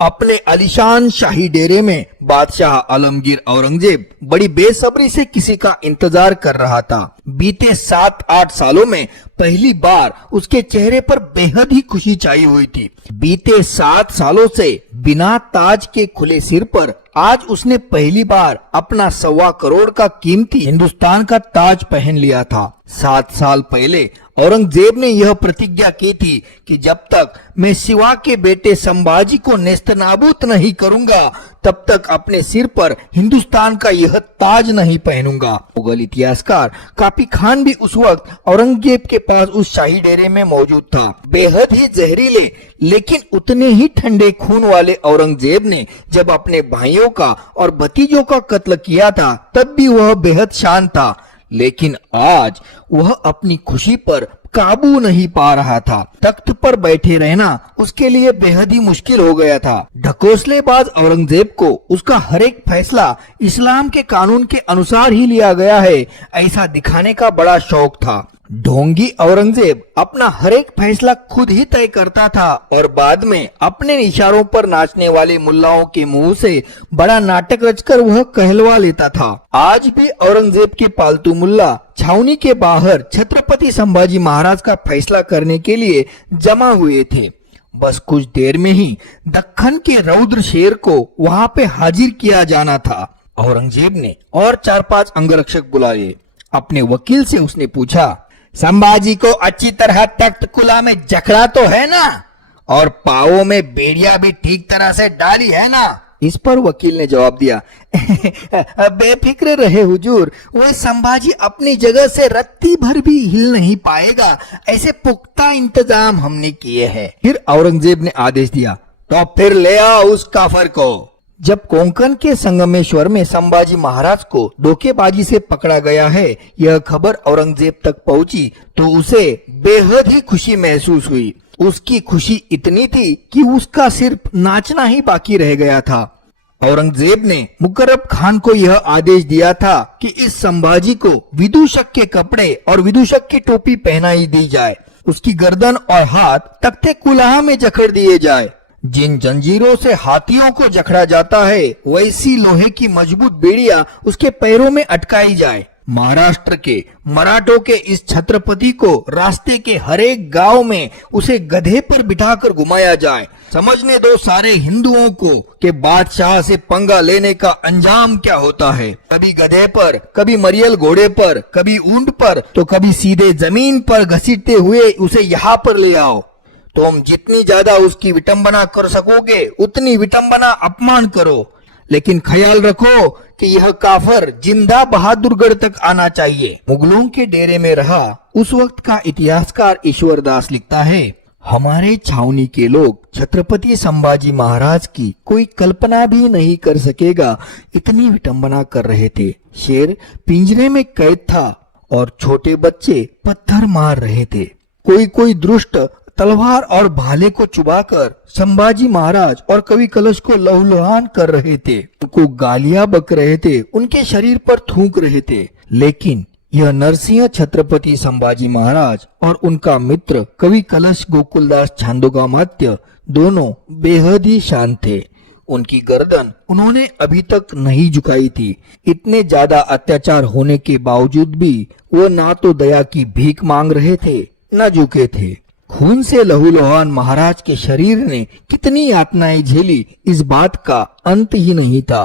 अपने आलीशान शाही डेरे में बादशाह आलमगीर औरंगजेब बड़ी बेसब्री से किसी का इंतजार कर रहा था। बीते 7-8 सालों में पहली बार उसके चेहरे पर बेहद ही खुशी छाई हुई थी। बीते 7 सालों से बिना ताज के खुले सिर पर आज उसने पहली बार अपना 1.25 करोड़ का कीमती हिंदुस्तान का ताज पहन लिया था। 7 साल पहले औरंगजेब ने यह प्रतिज्ञा की थी कि जब तक मैं शिवा के बेटे संभाजी को नेस्तनाबूद नहीं करूंगा तब तक अपने सिर पर हिंदुस्तान का यह ताज नहीं पहनूंगा। मुगल इतिहासकार कापी खान भी उस वक्त औरंगजेब के पास उस शाही डेरे में मौजूद था। बेहद ही जहरीले लेकिन उतने ही ठंडे खून वाले औरंगजेब ने जब अपने भाइयों का और भतीजों का कत्ल किया था तब भी वह बेहद शांत था, लेकिन आज वह अपनी खुशी पर काबू नहीं पा रहा था। तख्त पर बैठे रहना उसके लिए बेहद ही मुश्किल हो गया था। ढकोसलेबाज औरंगजेब को उसका हर एक फैसला इस्लाम के कानून के अनुसार ही लिया गया है, ऐसा दिखाने का बड़ा शौक था। ढोंगी औरंगजेब अपना हर एक फैसला खुद ही तय करता था और बाद में अपने इशारों पर नाचने वाले मुल्लाओं के मुंह से बड़ा नाटक रचकर वह कहलवा लेता था। आज भी औरंगजेब के पालतू मुल्ला छावनी के बाहर छत्रपति संभाजी महाराज का फैसला करने के लिए जमा हुए थे। बस कुछ देर में ही दक्खन के रौद्र शेर को वहां पे हाजिर किया जाना था। औरंगजेब ने और 4-5 अंगरक्षक बुलाए। अपने वकील से उसने पूछा, संभाजी को अच्छी तरह तख्त कुला में जकड़ा तो है ना, और पावों में बेड़िया भी ठीक तरह से डाली है ना? इस पर वकील ने जवाब दिया, बेफिक्र रहे हुजूर, वह संभाजी अपनी जगह से रत्ती भर भी हिल नहीं पाएगा, ऐसे पुख्ता इंतजाम हमने किए हैं। फिर औरंगजेब ने आदेश दिया, तो फिर ले आओ उस काफर को। जब कोंकण के संगमेश्वर में संभाजी महाराज को धोखेबाजी से पकड़ा गया है, यह खबर औरंगजेब तक पहुंची तो उसे बेहद ही खुशी महसूस हुई। उसकी खुशी इतनी थी कि उसका सिर्फ नाचना ही बाकी रह गया था। औरंगजेब ने मुकर्रब खान को यह आदेश दिया था कि इस संभाजी को विदूषक के कपड़े और विदूषक की टोपी पहनाई दी जाए, उसकी गर्दन और हाथ तख्ते कुलाहा में जकड़ दिए जाए। जिन जंजीरों से हाथियों को जकड़ा जाता है वैसी लोहे की मजबूत बेड़ियां उसके पैरों में अटकाई जाए। महाराष्ट्र के मराठों के इस छत्रपति को रास्ते के हर एक गांव में उसे गधे पर बिठाकर घुमाया जाए। समझने दो सारे हिंदुओं को कि बादशाह से पंगा लेने का अंजाम क्या होता है। कभी गधे पर, कभी मरियल घोड़े पर, कभी ऊंट पर, तो कभी सीधे जमीन पर घसीटते हुए उसे यहाँ पर ले आओ। तुम जितनी ज्यादा उसकी विटंबना कर सकोगे उतनी विटंबना अपमान करो, लेकिन ख्याल रखो कि यह काफर जिंदा बहादुरगढ़ तक आना चाहिए। मुगलों के डेरे में रहा उस वक्त का इतिहासकार ईश्वर दास लिखता है, हमारे छावनी के लोग छत्रपति संभाजी महाराज की कोई कल्पना भी नहीं कर सकेगा इतनी विटंबना कर रहे थे। शेर पिंजरे में कैद था और छोटे बच्चे पत्थर मार रहे थे। कोई दुष्ट तलवार और भाले को चुबाकर संभाजी महाराज और कवि कलश को लहूलुहान कर रहे थे, उनको गालियां बक रहे थे, उनके शरीर पर थूक रहे थे। लेकिन यह नरसिंह छत्रपति संभाजी महाराज और उनका मित्र कवि कलश गोकुलदास छांदोगामात्य दोनों बेहद ही शांत थे। उनकी गर्दन उन्होंने अभी तक नहीं झुकाई थी। इतने ज्यादा अत्याचार होने के बावजूद भी वो ना तो दया की भीख मांग रहे थे न झुके थे। खून से लहूलुहान महाराज के शरीर ने कितनी यातनाएं झेली, इस बात का अंत ही नहीं था।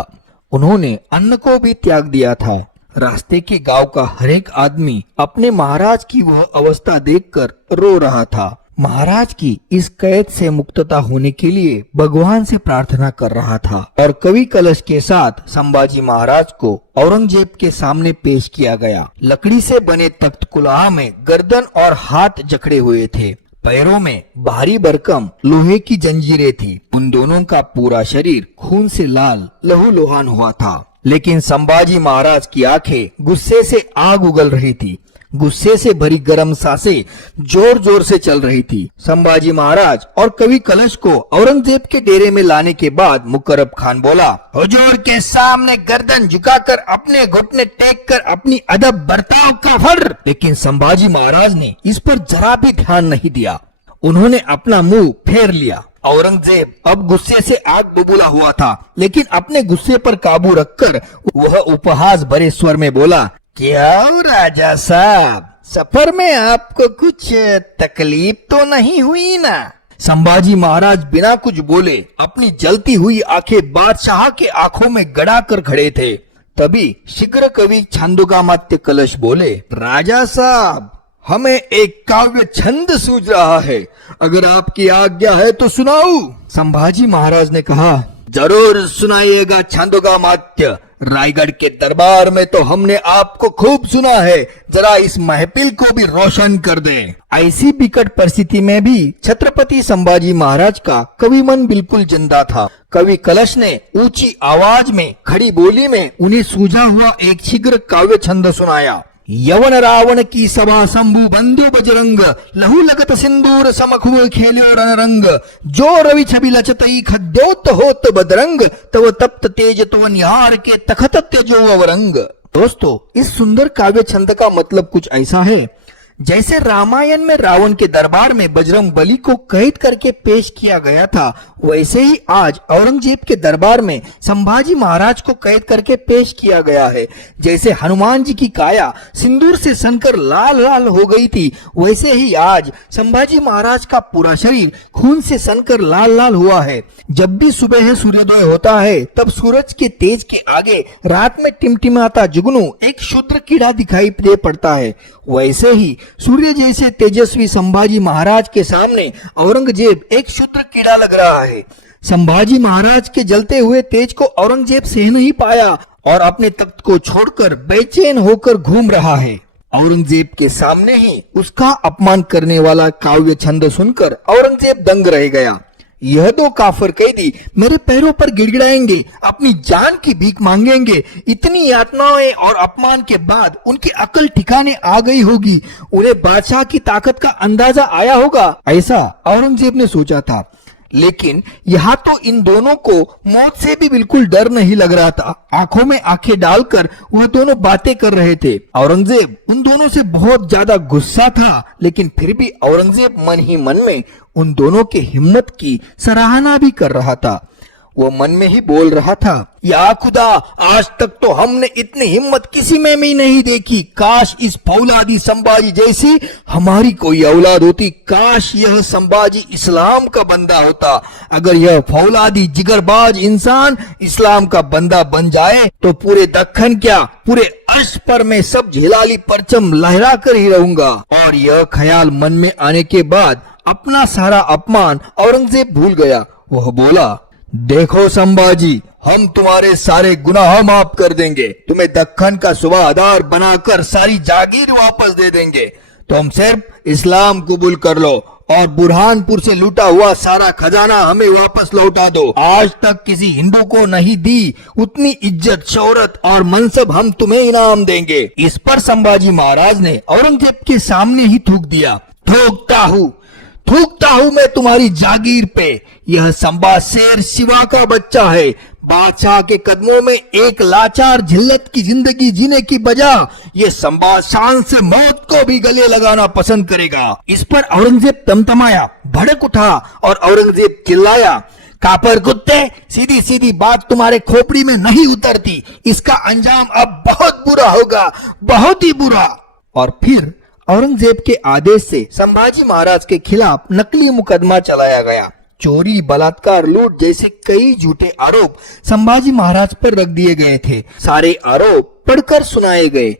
उन्होंने अन्न को भी त्याग दिया था। रास्ते के गांव का हर एक आदमी अपने महाराज की वह अवस्था देखकर रो रहा था। महाराज की इस कैद से मुक्तता होने के लिए भगवान से प्रार्थना कर रहा था और कवि कलश के साथ संभाजी महाराज को औरंगजेब के सामने पेश किया गया। लकड़ी से बने तख्त कुलाहा में गर्दन और हाथ जकड़े हुए थे। पैरों में भारी भरकम लोहे की जंजीरें थी। उन दोनों का पूरा शरीर खून से लाल लहूलुहान हुआ था, लेकिन संभाजी महाराज की आंखें गुस्से से आग उगल रही थी। गुस्से से भरी गर्म सांसें जोर जोर से चल रही थी। संभाजी महाराज और कवि कलश को औरंगजेब के डेरे में लाने के बाद मुकर्रब खान बोला, हुजूर के सामने गर्दन झुकाकर अपने घुटने टेक कर अपनी अदब बर्ताव काफर। लेकिन संभाजी महाराज ने इस पर जरा भी ध्यान नहीं दिया। उन्होंने अपना मुंह फेर लिया। औरंगजेब अब गुस्से से आग बबूला हुआ था, लेकिन अपने गुस्से पर काबू रखकर वह उपहास भरे स्वर में बोला, क्या राजा साहब, सफर में आपको कुछ तकलीफ तो नहीं हुई ना? संभाजी महाराज बिना कुछ बोले अपनी जलती हुई आंखें बादशाह के आंखों में गड़ा कर खड़े थे। तभी शीघ्र कवि छंदोगामात्य कलश बोले, राजा साहब, हमें एक काव्य छंद सूझ रहा है, अगर आपकी आज्ञा है तो सुनाऊं। संभाजी महाराज ने कहा, जरूर सुनाइएगा छंदोगामात्य, रायगढ़ के दरबार में तो हमने आपको खूब सुना है, जरा इस महफिल को भी रोशन कर दें। ऐसी विकट परिस्थिति में भी छत्रपति संभाजी महाराज का कवि मन बिल्कुल जिंदा था। कवि कलश ने ऊंची आवाज में खड़ी बोली में उन्हें सूझा हुआ एक शीघ्र काव्य छंद सुनाया। यवन रावण की सभा शंभु बंधु बजरंग, लहू लगत सिंदूर समखुए खेल्यो रणरंग, जो रवि छवि लचतई खद्योत होत बदरंग, तव तप्त तेज तो निहार के तखत तेजो अवरंग। दोस्तों, इस सुंदर काव्य छंद का मतलब कुछ ऐसा है, जैसे रामायण में रावण के दरबार में बजरंग बली को कैद करके पेश किया गया था, वैसे ही आज औरंगजेब के दरबार में संभाजी महाराज को कैद करके पेश किया गया है। जैसे हनुमान जी की काया सिंदूर से सनकर लाल लाल हो गई थी, वैसे ही आज संभाजी महाराज का पूरा शरीर खून से सनकर लाल लाल हुआ है। जब भी सुबह सूर्योदय होता है, तब सूरज के तेज के आगे रात में टिमटिमाता जुगनू एक क्षुद्र कीड़ा दिखाई दे पड़ता है। वैसे ही सूर्य जैसे तेजस्वी संभाजी महाराज के सामने औरंगजेब एक क्षुद्र कीड़ा लग रहा है। संभाजी महाराज के जलते हुए तेज को औरंगजेब सह नहीं पाया और अपने तख्त को छोड़कर बेचैन होकर घूम रहा है। औरंगजेब के सामने ही उसका अपमान करने वाला काव्य छंद सुनकर औरंगजेब दंग रह गया। यह दो काफिर कैदी मेरे पैरों पर गिड़गिड़ाएंगे, अपनी जान की भीख मांगेंगे। इतनी यातनाएं और अपमान के बाद उनकी अकल ठिकाने आ गई होगी, उन्हें बादशाह की ताकत का अंदाजा आया होगा, ऐसा औरंगजेब ने सोचा था। लेकिन यहाँ तो इन दोनों को मौत से भी बिल्कुल डर नहीं लग रहा था। आंखों में आंखें डालकर वह दोनों बातें कर रहे थे। औरंगजेब उन दोनों से बहुत ज्यादा गुस्सा था, लेकिन फिर भी औरंगजेब मन ही मन में उन दोनों के हिम्मत की सराहना भी कर रहा था। वो मन में ही बोल रहा था, या खुदा, आज तक तो हमने इतनी हिम्मत किसी में भी नहीं देखी। काश इस फौलादी संभाजी जैसी हमारी कोई औलाद होती। काश यह संभाजी इस्लाम का बंदा होता। अगर यह फौलादी जिगरबाज इंसान इस्लाम का बंदा बन जाए तो पूरे दक्खन क्या, पूरे अर्श पर मैं सब झिलाली परचम लहरा कर ही रहूंगा। और यह ख्याल मन में आने के बाद अपना सारा अपमान औरंगजेब भूल गया। वह बोला, देखो संभाजी, हम तुम्हारे सारे गुनाह माफ कर देंगे, तुम्हें दक्खन का सुबहदार बनाकर सारी जागीर वापस दे देंगे। तुम सिर्फ इस्लाम कबूल कर लो और बुरहानपुर से लूटा हुआ सारा खजाना हमें वापस लौटा दो। आज तक किसी हिंदू को नहीं दी उतनी इज्जत, शोहरत और मनसब हम तुम्हें इनाम देंगे। इस पर संभाजी महाराज ने औरंगजेब के सामने ही थूक दिया, थूकता हूँ मैं तुम्हारी जागीर पे। यह संभा शेर शिवा का बच्चा है। बादशाह के कदमों में एक लाचार जिल्लत की जिंदगी जीने की बजाय ये संभा शान से मौत को भी गले लगाना पसंद करेगा। इस पर औरंगजेब तमतमाया, भड़क उठा और औरंगजेब चिल्लाया, कापर कुत्ते, सीधी सीधी बात तुम्हारे खोपड़ी में नहीं उतरती। इसका अंजाम अब बहुत बुरा होगा, बहुत ही बुरा। और फिर औरंगजेब के आदेश से संभाजी महाराज के खिलाफ नकली मुकदमा चलाया गया। चोरी, बलात्कार, लूट जैसे कई झूठे आरोप संभाजी महाराज पर रख दिए गए थे। सारे आरोप पढ़कर सुनाए गए।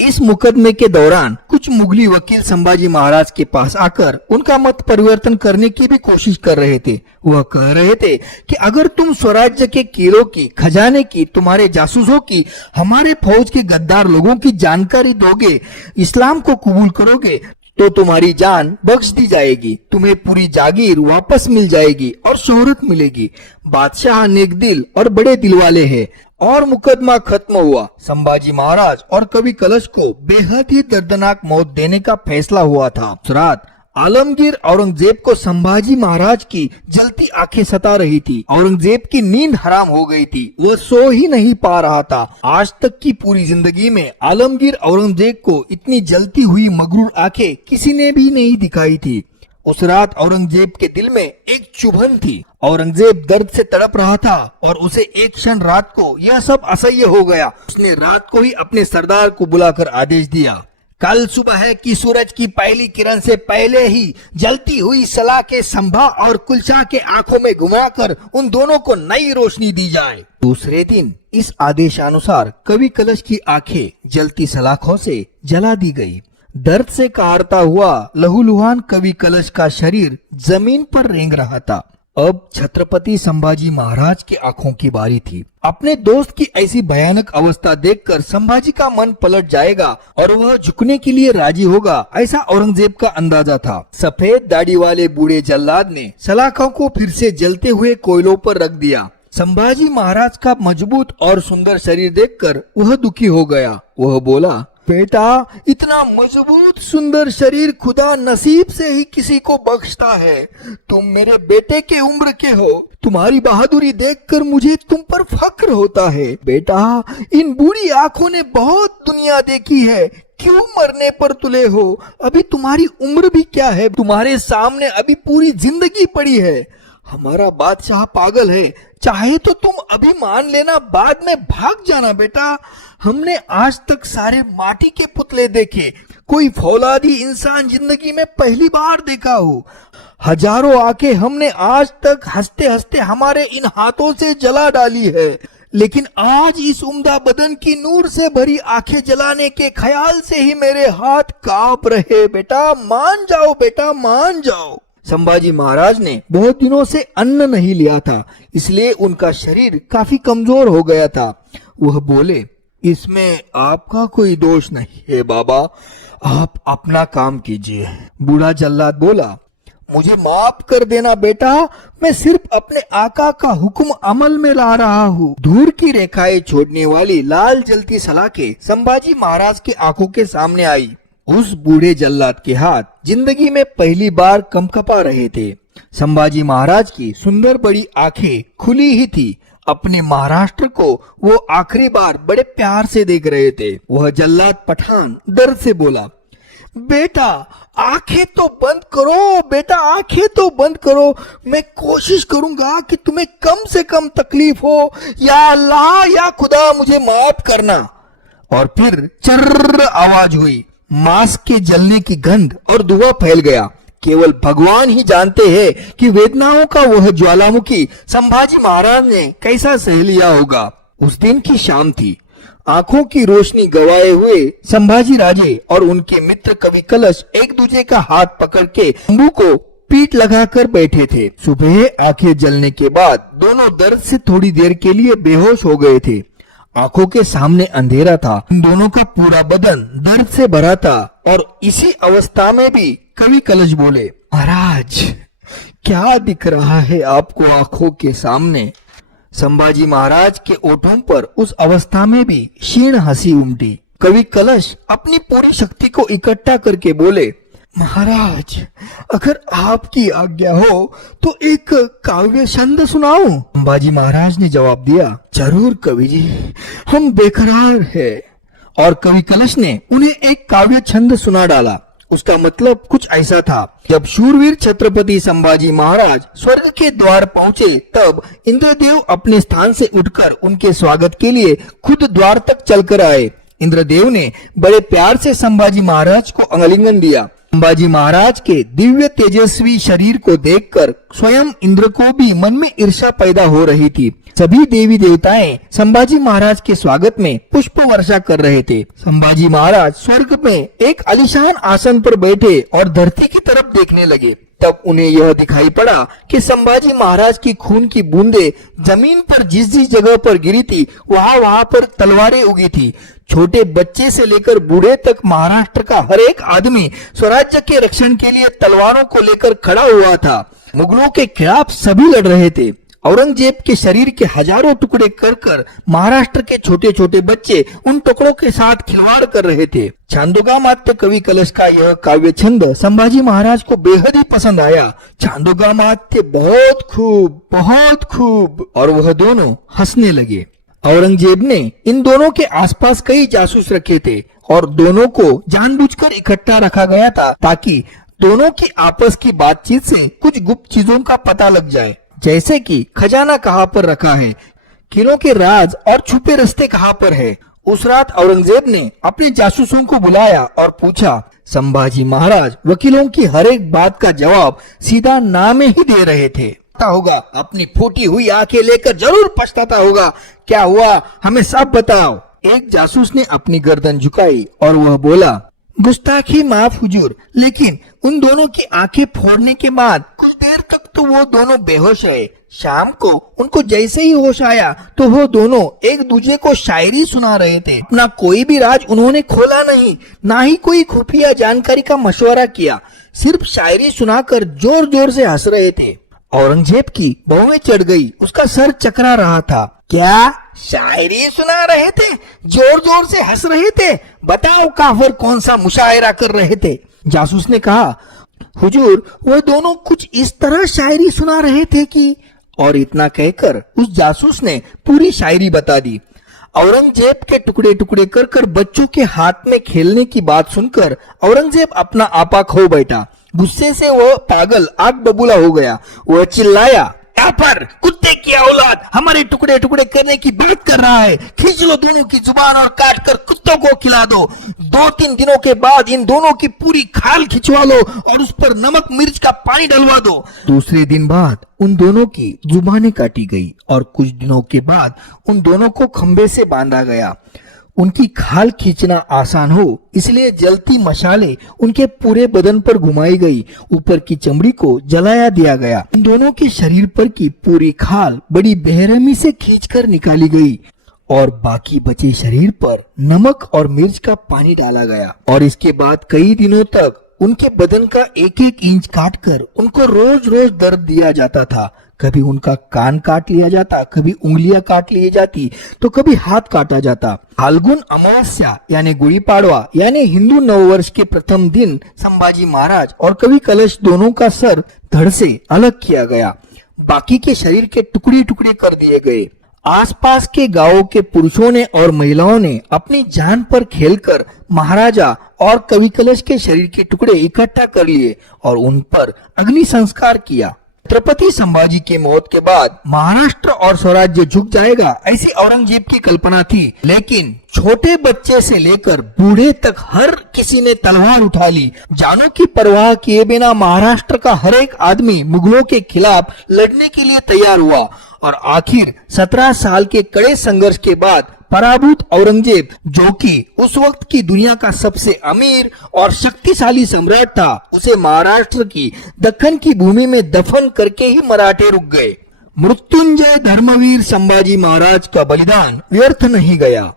इस मुकदमे के दौरान कुछ मुगली वकील संभाजी महाराज के पास आकर उनका मत परिवर्तन करने की भी कोशिश कर रहे थे। वह कह रहे थे कि अगर तुम स्वराज्य के किलों की, खजाने की, तुम्हारे जासूसों की, हमारे फौज के गद्दार लोगों की जानकारी दोगे, इस्लाम को कबूल करोगे, तो तुम्हारी जान बख्श दी जाएगी, तुम्हें पूरी जागीर वापस मिल जाएगी और शोहरत मिलेगी। बादशाह नेक दिल और बड़े दिल वाले हैं। और मुकदमा खत्म हुआ। संभाजी महाराज और कवि कलश को बेहद ही दर्दनाक मौत देने का फैसला हुआ था। उस रात आलमगीर औरंगजेब को संभाजी महाराज की जलती आंखें सता रही थी। औरंगजेब की नींद हराम हो गई थी, वह सो ही नहीं पा रहा था। आज तक की पूरी जिंदगी में आलमगीर औरंगजेब को इतनी जलती हुई मगरूर आंखें किसी ने भी नहीं दिखाई थी। उस रात औरंगजेब के दिल में एक चुभन थी। औरंगजेब दर्द से तड़प रहा था और उसे एक क्षण रात को यह सब असह्य हो गया। उसने रात को ही अपने सरदार को बुलाकर आदेश दिया, कल सुबह है कि सूरज की पहली किरण से पहले ही जलती हुई सलाह के संभा और कुलचा के आंखों में घुमाकर उन दोनों को नई रोशनी दी जाए। दूसरे दिन इस आदेशानुसार कवि कलश की आंखें जलती सलाखों से जला दी गई। दर्द से काढ़ता हुआ लहूलुहान कवि कलश का शरीर जमीन पर रेंग रहा था। अब छत्रपति संभाजी महाराज की आंखों की बारी थी। अपने दोस्त की ऐसी भयानक अवस्था देखकर संभाजी का मन पलट जाएगा और वह झुकने के लिए राजी होगा, ऐसा औरंगजेब का अंदाजा था। सफेद दाढ़ी वाले बूढ़े जल्लाद ने सलाखों को फिर से जलते हुए कोयलों पर रख दिया। संभाजी महाराज का मजबूत और सुंदर शरीर देखकर वह दुखी हो गया। वह बोला, बेटा, इतना मजबूत सुंदर शरीर खुदा नसीब से ही किसी को बख्शता है। तुम मेरे बेटे के उम्र के हो। तुम्हारी बहादुरी देखकर मुझे तुम पर फक्र होता है। बेटा, इन बूढ़ी आंखों ने बहुत दुनिया देखी है। क्यों मरने पर तुले हो? अभी तुम्हारी उम्र भी क्या है? तुम्हारे सामने अभी पूरी जिंदगी पड़ी है। हमारा बादशाह पागल है। चाहे तो तुम अभी मान लेना, बाद में भाग जाना। बेटा, हमने आज तक सारे माटी के पुतले देखे, कोई फौलादी इंसान जिंदगी में पहली बार देखा हो। हजारों आंखें हमने आज तक हंसते हंसते हमारे इन हाथों से जला डाली है, लेकिन आज इस उम्दा बदन की नूर से भरी आंखें जलाने के ख्याल से ही मेरे हाथ कांप रहे। बेटा मान जाओ, बेटा मान जाओ। संभाजी महाराज ने बहुत दिनों से अन्न नहीं लिया था, इसलिए उनका शरीर काफी कमजोर हो गया था। वह बोले, इसमें आपका कोई दोष नहीं है बाबा, आप अपना काम कीजिए। बूढ़ा जल्लाद बोला, मुझे माफ कर देना बेटा, मैं सिर्फ अपने आका का हुक्म अमल में ला रहा हूँ। धूल की रेखाएं छोड़ने वाली लाल जलती सलाखें संभाजी महाराज की आंखों के सामने आई। उस बूढ़े जल्लाद के हाथ जिंदगी में पहली बार कंपकपा रहे थे। संभाजी महाराज की सुंदर बड़ी आंखें खुली ही थी। अपने महाराष्ट्र को वो आखिरी बार बड़े प्यार से देख रहे थे। वह जल्लाद पठान दर्द से बोला, बेटा आंखें तो बंद करो, बेटा आंखें तो बंद करो। मैं कोशिश करूंगा कि तुम्हें कम से कम तकलीफ हो। या अल्लाह, या खुदा, मुझे माफ करना। और फिर चर्र आवाज हुई। मांस के जलने की गंध और धुआं फैल गया। केवल भगवान ही जानते हैं कि वेदनाओं का वह ज्वालामुखी संभाजी महाराज ने कैसा सह लिया होगा। उस दिन की शाम थी। आंखों की रोशनी गवाए हुए संभाजी राजे और उनके मित्र कवि कलश एक दूसरे का हाथ पकड़ के तंबू को पीठ लगाकर बैठे थे। सुबह आंखें जलने के बाद दोनों दर्द से थोड़ी देर के लिए बेहोश हो गए थे। आंखों के सामने अंधेरा था। इन दोनों का पूरा बदन दर्द से भरा था। और इसी अवस्था में भी कवि कलश बोले, महाराज क्या दिख रहा है आपको आंखों के सामने? संभाजी महाराज के ओठों पर उस अवस्था में भी क्षीण हंसी उमटी। कवि कलश अपनी पूरी शक्ति को इकट्ठा करके बोले, महाराज अगर आपकी आज्ञा हो तो एक काव्य छंद सुनाऊं? संभाजी महाराज ने जवाब दिया, जरूर कवि जी, हम बेकरार हैं। और कवि कलश ने उन्हें एक काव्य छंद सुना डाला। उसका मतलब कुछ ऐसा था, जब शूरवीर छत्रपति संभाजी महाराज स्वर्ग के द्वार पहुंचे तब इंद्रदेव अपने स्थान से उठकर उनके स्वागत के लिए खुद द्वार तक चलकर आए। इंद्रदेव ने बड़े प्यार से संभाजी महाराज को आलिंगन दिया। संभाजी महाराज के दिव्य तेजस्वी शरीर को देखकर स्वयं इंद्र को भी मन में ईर्ष्या पैदा हो रही थी। सभी देवी देवताएं संभाजी महाराज के स्वागत में पुष्प वर्षा कर रहे थे। संभाजी महाराज स्वर्ग में एक आलीशान आसन पर बैठे और धरती की तरफ देखने लगे। तब उन्हें यह दिखाई पड़ा कि संभाजी महाराज की खून की बूंदें जमीन पर जिस जिस जगह पर गिरी थी वहां पर तलवारें उगी थी। छोटे बच्चे से लेकर बूढ़े तक महाराष्ट्र का हर एक आदमी स्वराज्य के रक्षण के लिए तलवारों को लेकर खड़ा हुआ था। मुगलों के खिलाफ सभी लड़ रहे थे। औरंगजेब के शरीर के हजारों टुकड़े कर महाराष्ट्र के छोटे छोटे बच्चे उन टुकड़ों के साथ खिलवाड़ कर रहे थे। छांदोगामात्य कवि कलश का यह काव्य छंद संभाजी महाराज को बेहद ही पसंद आया। छांदोगामात्य बहुत खूब। और वह दोनों हंसने लगे। औरंगजेब ने इन दोनों के आसपास कई जासूस रखे थे और दोनों को जानबूझकर इकट्ठा रखा गया था ताकि दोनों की आपस की बातचीत से कुछ गुप्त चीजों का पता लग जाए, जैसे कि खजाना कहाँ पर रखा है, किलों के राज और छुपे रास्ते कहाँ पर है। उस रात औरंगजेब ने अपने जासूसों को बुलाया और पूछा। संभाजी महाराज वकीलों की हर एक बात का जवाब सीधा ना में ही दे रहे थे। पता होगा, अपनी फूटी हुई आंखें लेकर जरूर पछताता होगा। क्या हुआ, हमें सब बताओ। एक जासूस ने अपनी गर्दन झुकाई और वह बोला, गुस्ताखी माफ हुजूर, लेकिन उन दोनों की आंखें फोड़ने के बाद कुछ देर तक तो वो दोनों बेहोश रहे। शाम को उनको जैसे ही होश आया तो वो दोनों एक दूसरे को शायरी सुना रहे थे। अपना कोई भी राज उन्होंने खोला नहीं, ना ही कोई खुफिया जानकारी का मशवरा किया, सिर्फ शायरी सुनाकर जोर जोर से हंस रहे थे। औरंगजेब की भौहें चढ़ गई, उसका सर चकरा रहा था। क्या शायरी सुना रहे थे, जोर जोर से हंस रहे थे? बताओ काफिर कौन सा मुशायरा कर रहे थे? जासूस ने कहा, हुजूर वो दोनों कुछ इस तरह शायरी सुना रहे थे कि। और इतना कहकर उस जासूस ने पूरी शायरी बता दी। औरंगजेब के टुकड़े टुकड़े कर कर बच्चों के हाथ में खेलने की बात सुनकर औरंगजेब अपना आपा खो बैठा। गुस्से से वह पागल आग बबूला हो गया। वह चिल्लाया, काफिर, कुत्ते की औलाद, हमारे टुकड़े टुकड़े करने की बात कर रहा है। खींच लो दोनों की जुबान और काट कर कुत्तों को खिला दो। 2-3 दिनों के बाद इन दोनों की पूरी खाल खिंचवा लो और उस पर नमक मिर्च का पानी डलवा दो। दूसरे दिन बाद उन दोनों की जुबानें काटी गई और कुछ दिनों के बाद उन दोनों को खंबे से बांधा गया। उनकी खाल खींचना आसान हो इसलिए जलती मशाले उनके पूरे बदन पर घुमाई गई। ऊपर की चमड़ी को जलाया दिया गया। इन दोनों के शरीर पर की पूरी खाल बड़ी बेरहमी से खींचकर निकाली गई और बाकी बचे शरीर पर नमक और मिर्च का पानी डाला गया। और इसके बाद कई दिनों तक उनके बदन का एक एक इंच काटकर उनको रोज रोज दर्द दिया जाता था। कभी उनका कान काट लिया जाता, कभी उंगलियां काट ली जाती, तो कभी हाथ काटा जाता। फाल्गुन अमावस्या यानी गुड़ी पाड़वा यानी हिंदू नववर्ष के प्रथम दिन संभाजी महाराज और कवि कलश दोनों का सर धड़ से अलग किया गया। बाकी के शरीर के टुकड़े टुकड़े कर दिए गए। आसपास के गांवों के पुरुषों ने और महिलाओं ने अपनी जान पर खेलकर महाराजा और कवि कलश के शरीर के टुकड़े इकट्ठा कर लिए और उन पर अग्नि संस्कार किया। छत्रपति संभाजी के मौत के बाद महाराष्ट्र और स्वराज्य झुक जाएगा ऐसी औरंगजेब की कल्पना थी, लेकिन छोटे बच्चे से लेकर बूढ़े तक हर किसी ने तलवार उठा ली। जानों की परवाह किए बिना महाराष्ट्र का हर एक आदमी मुगलों के खिलाफ लड़ने के लिए तैयार हुआ और आखिर 17 साल के कड़े संघर्ष के बाद पराभूत औरंगजेब, जो कि उस वक्त की दुनिया का सबसे अमीर और शक्तिशाली सम्राट था, उसे महाराष्ट्र की दक्कन की भूमि में दफन करके ही मराठे रुक गए। मृत्युंजय धर्मवीर संभाजी महाराज का बलिदान व्यर्थ नहीं गया।